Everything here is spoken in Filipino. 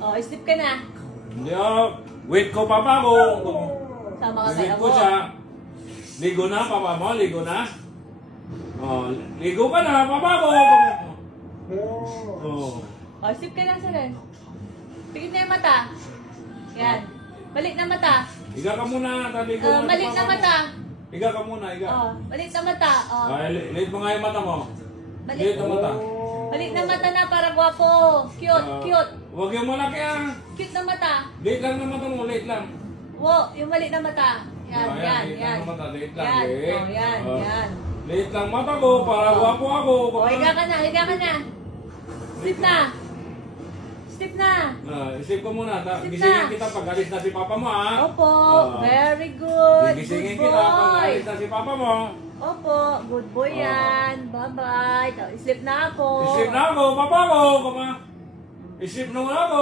Oh, sleep ka na. Hindi wait ko papa ko. Sama ka Wait kaya ko mo. siya. Ligo na papa mo, ligo na. Oh, ligo ka na papa ko. Oh. Oh, sleep ka lang, Seren. Tingin na yung mata. Yan. Balik na mata. Higa ka muna, taligo mo. Balik na mata. Higa ka muna, higa. Oh, balik na mata. Oh. Liit mo nga yung mata mo. Balik. Liit ang mata. Balik na mata na para gwapo. Cute, cute. Huwag yung malaki Cute na mata. Liit lang ng mata mo, liit lang. Wo, yung mali na mata. Yan, yan, liit yan. lang ng mata, liit lang. Yan, liit. oh, yan, yan. Liit lang mata ko, para gwapo ako. Oh, higa ka na, higa ka na. Sleep na. Sleep na. Isip ko muna, Sleep gisingin na. kita pag alis na si papa mo Opo, Ah. very good. Gisingin Good kita pag boy. alis na si papa mo. Opo, good boy yan. Bye-bye. Sleep na ako. Isip na ako, papa ko. Isip na ako.